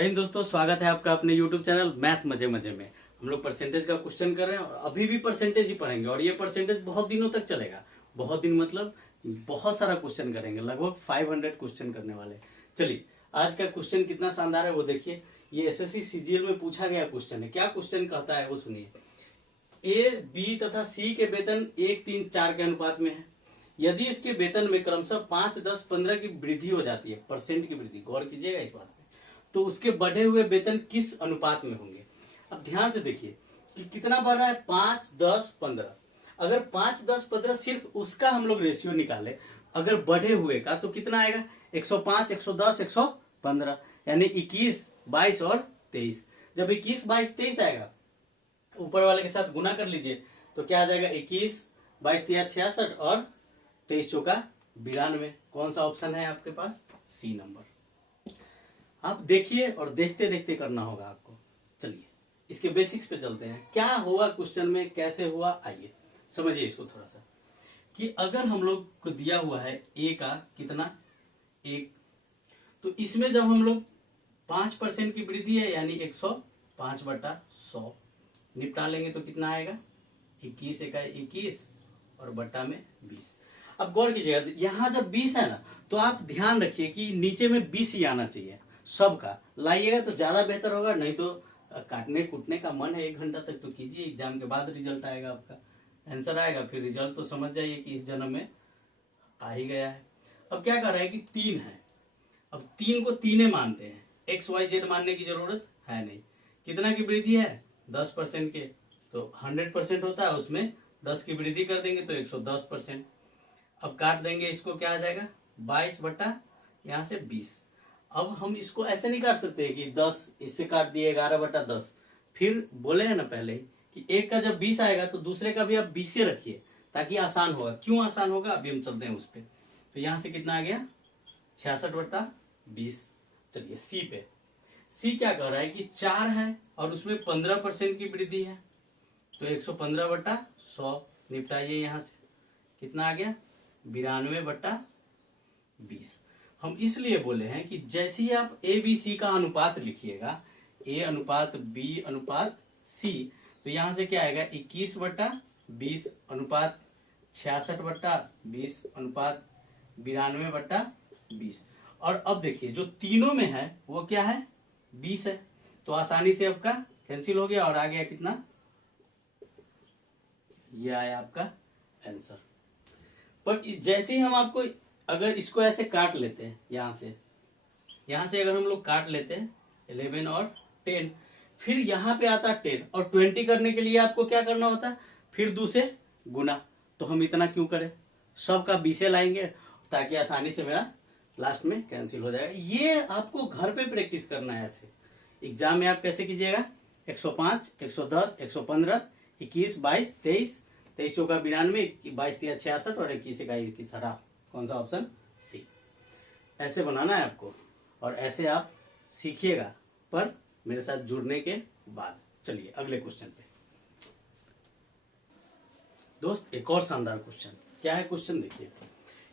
जय हिंद दोस्तों, स्वागत है आपका अपने YouTube चैनल मैथ मजे मजे में। हम लोग परसेंटेज का क्वेश्चन कर रहे हैं और अभी भी परसेंटेज ही पढ़ेंगे और ये परसेंटेज बहुत दिनों तक चलेगा। बहुत दिन मतलब बहुत सारा क्वेश्चन करेंगे, लगभग 500 क्वेश्चन करने वाले। चलिए आज का क्वेश्चन कितना शानदार है वो देखिए। ये एसएससी सीजीएल में पूछा गया क्वेश्चन है। क्या क्वेश्चन कहता है वो सुनिए। ए, बी तथा सी के वेतन 1, 3, 4 के अनुपात में है। यदि इसके वेतन में क्रमशः 5, 10, 15 की वृद्धि हो जाती है, परसेंट की वृद्धि, गौर कीजिएगा इस बात पे, तो उसके बढ़े हुए वेतन किस अनुपात में होंगे। अब ध्यान से देखिए कि कितना बढ़ रहा है, 5, 10, 15। अगर 5, 10, 15 सिर्फ उसका हम लोग रेशियो निकाले, अगर बढ़े हुए का तो कितना आएगा, 105, 110, 115, यानी 21, 22 और 23। जब 21, 22, 23 आएगा, ऊपर वाले के साथ गुना कर लीजिए तो क्या आ जाएगा, 21, 22 तिया 66 और 23 चौका 92। कौन सा ऑप्शन है आपके पास, सी नंबर। आप देखिए और देखते देखते करना होगा आपको। चलिए इसके बेसिक्स पे चलते हैं। क्या हुआ क्वेश्चन में, कैसे हुआ, आइए समझिए इसको थोड़ा सा। कि अगर हम लोग को दिया हुआ है ए का कितना 1, तो इसमें जब हम लोग 5% की वृद्धि है यानी 105/100 निपटा लेंगे तो कितना आएगा, 21 एका 21 और बट्टा में 20। अब गौर कीजिएगा, यहाँ जब 20 है ना तो आप ध्यान रखिए कि नीचे में 20 ही आना चाहिए। सबका लाइएगा तो ज्यादा बेहतर होगा, नहीं तो काटने कूटने का मन है 1 घंटा तक तो कीजिए। एग्जाम के बाद रिजल्ट आएगा, आपका आंसर आएगा, फिर रिजल्ट तो समझ जाइए कि इस जन्म में आ ही गया है। अब क्या कर रहा है कि 3 है, अब 3 को 3 मानते हैं, एक्स वाई जेड मानने की जरूरत है नहीं। कितना की वृद्धि है, 10% के, तो 100% होता है, उसमें 10 की वृद्धि कर देंगे तो 110%। अब काट देंगे इसको, क्या आ जाएगा, 22 बटा यहाँ से 20। अब हम इसको ऐसे नहीं काट सकते कि 10 इससे काट दिए 11/10। फिर बोले हैं ना पहले कि एक का जब 20 आएगा तो दूसरे का भी आप 20 से रखिए ताकि आसान होगा। क्यों आसान होगा, अभी हम चलते हैं उस पर। तो यहाँ से कितना आ गया, 66/20। चलिए सी पे। सी क्या कह रहा है कि 4 है और उसमें 15% की वृद्धि है, तो 115/100 निपटाइए। यहाँ से कितना आ गया, 92/20। हम इसलिए बोले हैं कि जैसे ही आप ए बी सी का अनुपात लिखिएगा, ए अनुपात बी अनुपात सी, तो यहाँ से क्या आएगा, 21/20 अनुपात 66/20 अनुपात 92/20। और अब देखिए जो तीनों में है वो क्या है, 20 है, तो आसानी से आपका कैंसिल हो गया और आ गया कितना, ये आया आपका आंसर। पर जैसे ही हम आपको अगर इसको ऐसे काट लेते हैं, यहाँ से अगर हम लोग काट लेते हैं 11 और 10, फिर यहाँ पे आता 10 और 20 करने के लिए आपको क्या करना होता है, फिर 2 से गुना। तो हम इतना क्यों करें, सबका 20 लाएंगे ताकि आसानी से मेरा लास्ट में कैंसिल हो जाएगा। ये आपको घर पे प्रैक्टिस करना है। ऐसे एग्जाम में आप कैसे कीजिएगा, 105, 110, 115, 21, 22, 23, 23 चौका 92, 22 तिया 66 और 21 का 21 हरा। कौन सा ऑप्शन, सी। ऐसे बनाना है आपको और ऐसे आप सीखिएगा, पर मेरे साथ जुड़ने के बाद। चलिए अगले क्वेश्चन पे। दोस्त एक और शानदार क्वेश्चन, क्या है क्वेश्चन देखिए।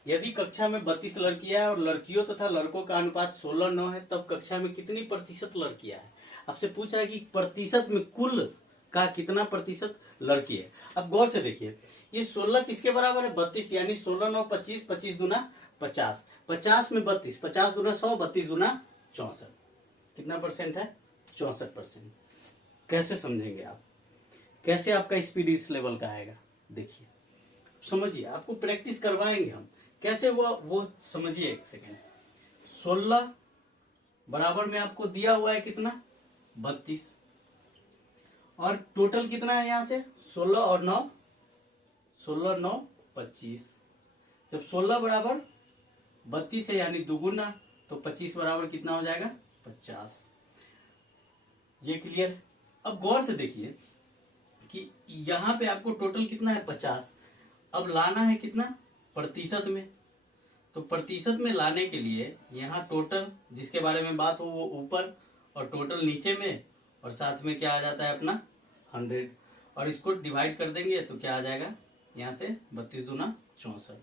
यदि कक्षा में 32 लड़कियां हैं और लड़कियों तथा लड़कों का अनुपात 16:9 है, तब कक्षा में कितनी प्रतिशत लड़कियां हैं। आपसे पूछ रहा है कि प्रतिशत में कुल का कितना प्रतिशत लड़की है। अब गौर से देखिए, ये 16 किसके बराबर है, 32, यानी 16 9 25, 25 दूना 50, 50 में 32, 50 दूना 100, 32 दूना 64। कितना परसेंट है, 64%। कैसे समझेंगे आप, कैसे आपका स्पीड इस लेवल का आएगा, देखिए समझिए, आपको प्रैक्टिस करवाएंगे हम। कैसे हुआ वो समझिए, एक सेकेंड। 16 बराबर में आपको दिया हुआ है कितना, 32, और टोटल कितना है, यहाँ से 16 और 9, 16 9 25। जब 16 बराबर 32 है यानी दुगुना, तो 25 बराबर कितना हो जाएगा, 50। ये क्लियर। अब गौर से देखिए कि यहाँ पे आपको टोटल कितना है, 50। अब लाना है कितना, प्रतिशत में, तो प्रतिशत में लाने के लिए यहाँ टोटल जिसके बारे में बात हो वो ऊपर और टोटल नीचे में, और साथ में क्या आ जाता है अपना 100, और इसको डिवाइड कर देंगे तो क्या आ जाएगा, यहाँ से 32 दूना 64।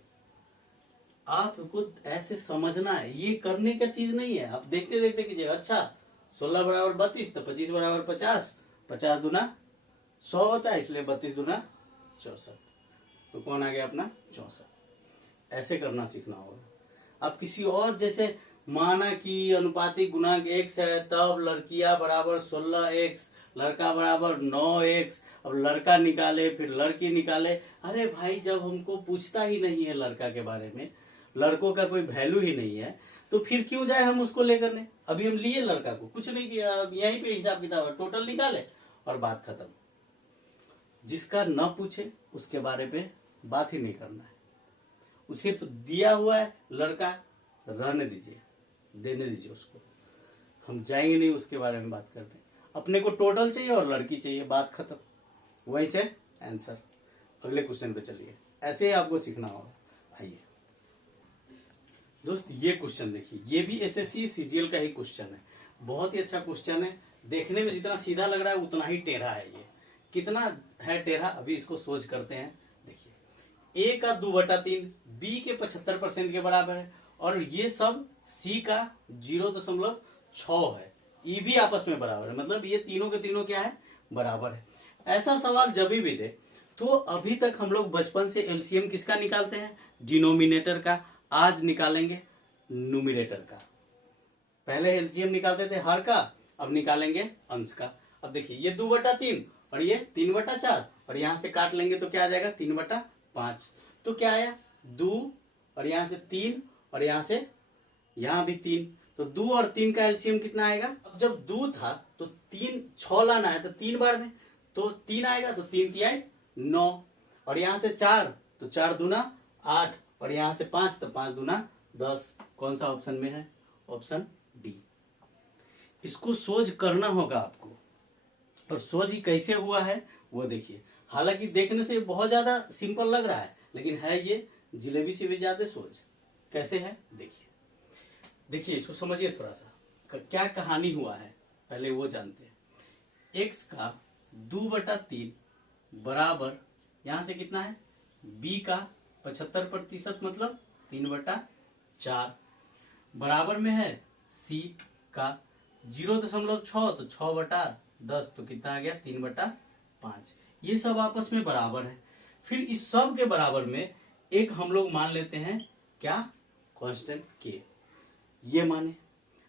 आपको ऐसे समझना है, ये करने का चीज नहीं है, आप देखते देखते कीजिएगा। अच्छा 16 बराबर 32, तो 25 बराबर 50, 50 दूना 100 होता है, इसलिए 32 दूना 64। तो कौन आ गया अपना 64। ऐसे करना सीखना होगा। अब किसी और जैसे माना कि अनुपातिक गुणांक x है, तब लड़कियां बराबर 16x, लड़का बराबर 9x। अब लड़का निकाले फिर लड़की निकाले। अरे भाई, जब हमको पूछता ही नहीं है लड़का के बारे में, लड़कों का कोई वैल्यू ही नहीं है, तो फिर क्यों जाए हम उसको लेकर ने। अभी हम लिए लड़का को, कुछ नहीं किया, अब यहीं पे हिसाब किताब टोटल निकाले और बात खत्म। जिसका न पूछे उसके बारे में बात ही नहीं करना है। उसे तो दिया हुआ है लड़का, रहने दीजिए, देने दीजिए उसको। हम जाएंगे नहीं उसके बारे में बात करने। अपने को टोटल चाहिए और लड़की चाहिए, बात खत्म। वहीं से आंसर। अगले क्वेश्चन पे चलिए। ऐसे ही आपको सीखना होगा। आइए दोस्त, ये क्वेश्चन देखिए, ये भी एसएससी सीजीएल का ही क्वेश्चन है। बहुत ही अच्छा क्वेश्चन है। देखने में जितना सीधा लग रहा है उतना ही टेढ़ा है। ये कितना है टेढ़ा, अभी इसको सोच करते हैं। देखिए, ए का 2/3 बी के 75% के बराबर है, और ये सब सी का 0.6 है। ई भी आपस में बराबर है, मतलब ये तीनों के तीनों क्या है, बराबर है। ऐसा सवाल जब भी दे, तो अभी तक हम लोग बचपन से एलसीएम किसका निकालते हैं, डिनोमिनेटर का। आज निकालेंगे न्यूमरेटर का। पहले एलसीएम निकालते थे हर का, अब निकालेंगे अंश का। अब देखिए, ये 2/3 और ये 3/4, और यहां से काट लेंगे तो क्या आ जाएगा, 3/5। तो क्या आया, 2 और यहां से 3 और यहां भी 3। तो 2 और 3 का एलसीएम कितना आएगा। अब जब 2 था तो 6 लाना है, तो 3 बार में तो 3 आएगा, तो 3 तिहाई 9, और यहां से 4 तो 4 दूना 8, और यहां से 5 तो 5 दूना 10। कौन सा ऑप्शन में है, ऑप्शन डी। इसको सोच करना होगा आपको, और सोच ही कैसे हुआ है वो देखिए। हालांकि देखने से बहुत ज्यादा सिंपल लग रहा है, लेकिन है ये जिलेबी से भी ज्यादा सोच। कैसे है देखिए, इसको समझिए थोड़ा सा। क्या कहानी हुआ है पहले वो जानते हैं। x का 2/3 बराबर, यहां से कितना है, b का 75% मतलब 3/4 बराबर में है c का 0.6, तो 6/10, तो कितना आ गया, 3/5। ये सब आपस में बराबर है। फिर इस सब के बराबर में एक हम लोग मान लेते हैं क्या, कांस्टेंट k, ये माने।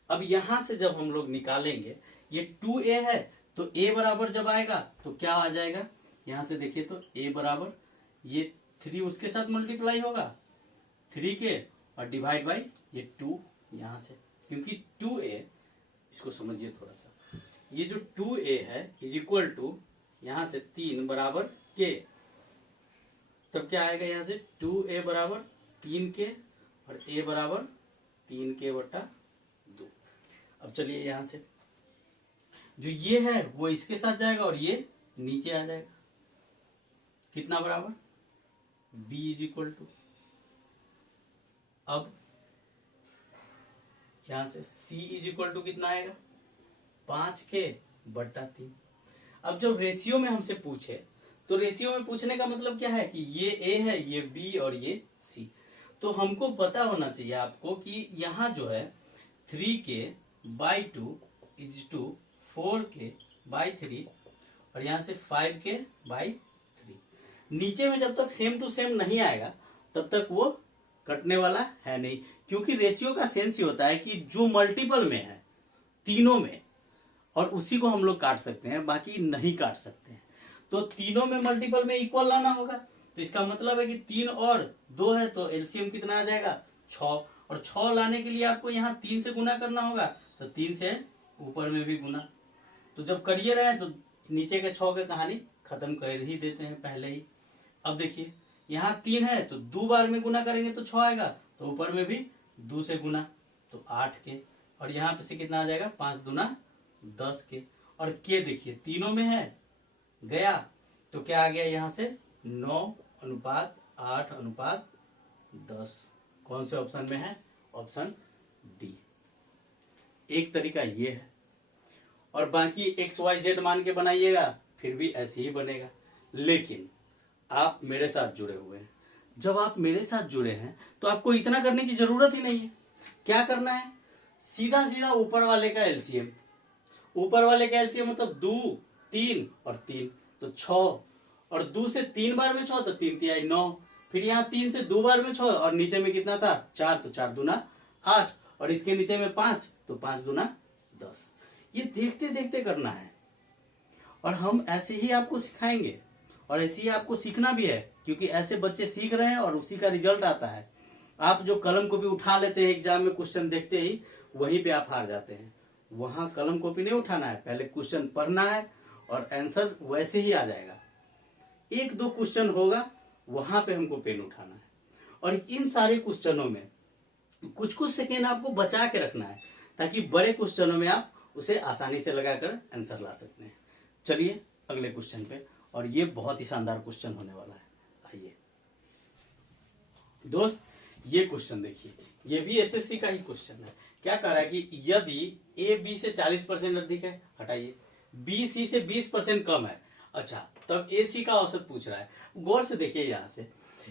अब यहां से जब हम लोग निकालेंगे, ये 2a है, तो a बराबर जब आएगा तो क्या आ जाएगा, यहां से देखिए तो a बराबर, ये 3 उसके साथ मल्टीप्लाई होगा 3 के, और डिवाइड बाई ये 2 यहां से, क्योंकि 2a, इसको समझिए थोड़ा सा। ये जो 2a है इज इक्वल टू यहां से 3 बराबर k, तब क्या आएगा, यहां से 2a बराबर 3 के, और a बराबर 3k/2। अब चलिए, यहां से जो ये है वो इसके साथ जाएगा और ये नीचे आ जाएगा, कितना बराबर, b इज इक्वल टू, अब यहां से c इज इक्वल टू कितना आएगा, 5k/3। अब जब रेशियो में हमसे पूछे, तो रेशियो में पूछने का मतलब क्या है कि ये a है, ये b और ये c। तो हमको पता होना चाहिए आपको कि यहाँ जो है 3k/2 इज टू 4k/3, और यहाँ से 5k/3। नीचे में जब तक सेम टू सेम नहीं आएगा तब तक वो कटने वाला है नहीं, क्योंकि रेशियो का सेंस ये होता है कि जो मल्टीपल में है तीनों में, और उसी को हम लोग काट सकते हैं, बाकी नहीं काट सकते हैं। तो तीनों में मल्टीपल में इक्वल लाना होगा, तो इसका मतलब है कि 3 और 2 है, तो एलसीएम कितना आ जाएगा, 6। और 6 लाने के लिए आपको यहाँ 3 से गुना करना होगा, तो 3 से ऊपर में भी गुना। तो जब करिए रहे तो नीचे के 6 की कहानी खत्म कर ही देते हैं पहले ही। अब देखिए, यहाँ 3 है तो 2 बार में गुना करेंगे तो 6 आएगा, तो ऊपर में भी 2 से गुना, तो 8 के, और यहाँ पे से कितना आ जाएगा, 5 दूना 10 के, और के देखिए तीनों में है, गया तो क्या आ गया, यहाँ से 9:8:10। कौन से ऑप्शन में है, ऑप्शन डी। एक तरीका ये है, और बाकी XYZ मान के बनाइएगा फिर भी ऐसे ही बनेगा। लेकिन आप मेरे साथ जुड़े हुए हैं, जब आप मेरे साथ जुड़े हैं तो आपको इतना करने की जरूरत ही नहीं है। क्या करना है, सीधा सीधा ऊपर वाले का एलसीएम, ऊपर वाले का एलसीएम मतलब 2 3 और 3 तो 6, और 2 से 3 बार में 6 तो 3 तिहाई 9, फिर यहाँ 3 से 2 बार में 6 और नीचे में कितना था 4 तो 4 दूना 8, और इसके नीचे में 5 तो 5 दूना 10। ये देखते देखते करना है और हम ऐसे ही आपको सिखाएंगे और ऐसे ही आपको सीखना भी है, क्योंकि ऐसे बच्चे सीख रहे हैं और उसी का रिजल्ट आता है। आप जो कलम कॉपी उठा लेते हैं एग्जाम में क्वेश्चन देखते ही, वहीं पे आप हार जाते हैं। वहां कलम कॉपी नहीं उठाना है, पहले क्वेश्चन पढ़ना है और आंसर वैसे ही आ जाएगा। 1-2 क्वेश्चन होगा वहां पे हमको पेन उठाना है, और इन सारे क्वेश्चनों में कुछ कुछ सेकेंड आपको बचा के रखना है, ताकि बड़े क्वेश्चनों में आप उसे आसानी से लगाकर आंसर ला सकते हैं। चलिए अगले क्वेश्चन पे, और ये बहुत ही शानदार क्वेश्चन होने वाला है। आइए दोस्त, ये क्वेश्चन देखिए, ये भी एसएससी का ही क्वेश्चन है। क्या कह रहा है कि यदि ए बी से 40% अधिक है, हटाइए, बी सी से 20% कम है, अच्छा तब ए सी का औसत पूछ रहा है। गौर से देखिए, यहाँ से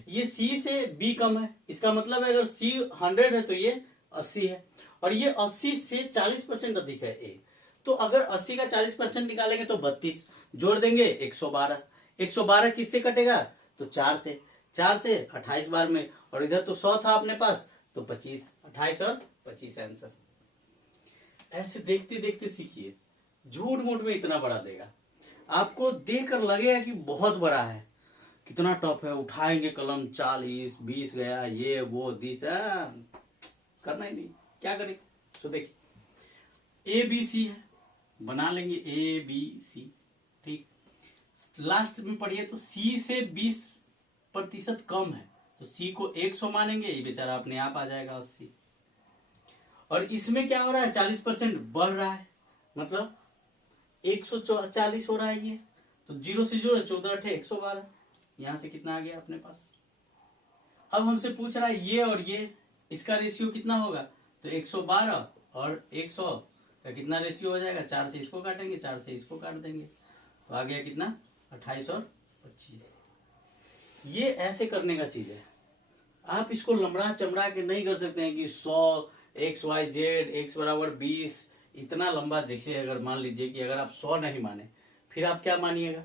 ये सी से बी कम है, इसका मतलब है अगर सी 100 है तो ये 80 है, और ये 80 से 40% अधिक है ए। तो अगर 80 का 40% निकालेंगे तो 32, जोड़ देंगे 112। 112 किससे कटेगा तो 4 से 28 बार में, और इधर तो 100 था अपने पास तो 25, 28 और 25 आंसर। ऐसे देखते देखते सीखिए, झूठ मूठ में इतना बड़ा देगा, आपको देखकर लगेगा कि बहुत बड़ा है, कितना टफ है। उठाएंगे कलम 40 20 गया, ये वो दिस, करना ही नहीं, क्या करें। तो देखिए ए बी सी है, बना लेंगे ए बी सी, ठीक। लास्ट में पढ़िए तो सी से 20% कम है, तो सी को 100 मानेंगे, ये बेचारा अपने आप आ जाएगा 80। और इसमें क्या हो रहा है 40% बढ़ रहा है, मतलब 140 हो रहा है ये, तो 0 से जोड़ो 14 8 112, यहां से कितना आ गया अपने पास। अब हमसे पूछ रहा है ये और ये, इसका रेशियो कितना होगा, तो 112 और 100 का कितना रेशियो हो जाएगा, 4 से इसको काटेंगे, 4 से इसको काट देंगे, तो आ गया कितना 28 और 25। ये ऐसे करने का चीज है, आप इसको लमड़ा चमड़ा के नहीं कर सकते हैं कि 100 XYZ x बराबर 20, इतना लंबा। जैसे अगर मान लीजिए कि अगर आप 100 नहीं माने, फिर आप क्या मानिएगा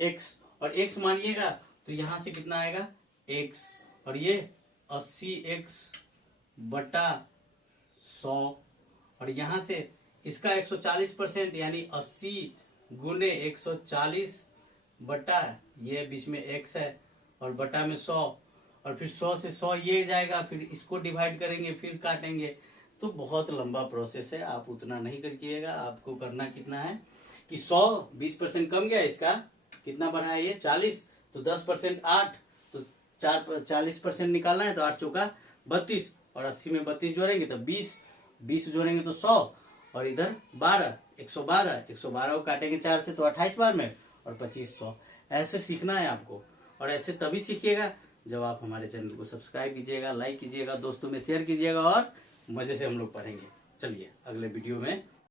x, और x मानिएगा तो यहां से कितना आएगा x, और ये 80x बटा 100, और यहां से इसका 140% यानी 80 गुने 140 बटा, ये बीच में x है और बटा में 100, और फिर 100 से 100 ये जाएगा, फिर इसको डिवाइड करेंगे, फिर काटेंगे, तो बहुत लंबा प्रोसेस है। आप उतना नहीं करिएगा, आपको करना कितना है कि 100 20% कम गया, इसका कितना बढ़ा है ये 40, तो 10% 8, तो 40% निकालना है, तो 8 चौका 32, और 80 में 32 जोड़ेंगे तो 20 जोड़ेंगे तो 100, और इधर 12 112 को काटेंगे 4 से तो 28 बार में, और 25 100। ऐसे सीखना है आपको, और ऐसे तभी सीखिएगा जब आप हमारे चैनल को सब्सक्राइब कीजिएगा, लाइक कीजिएगा, दोस्तों में शेयर कीजिएगा, और मजे से हम लोग पढ़ेंगे। चलिए अगले वीडियो में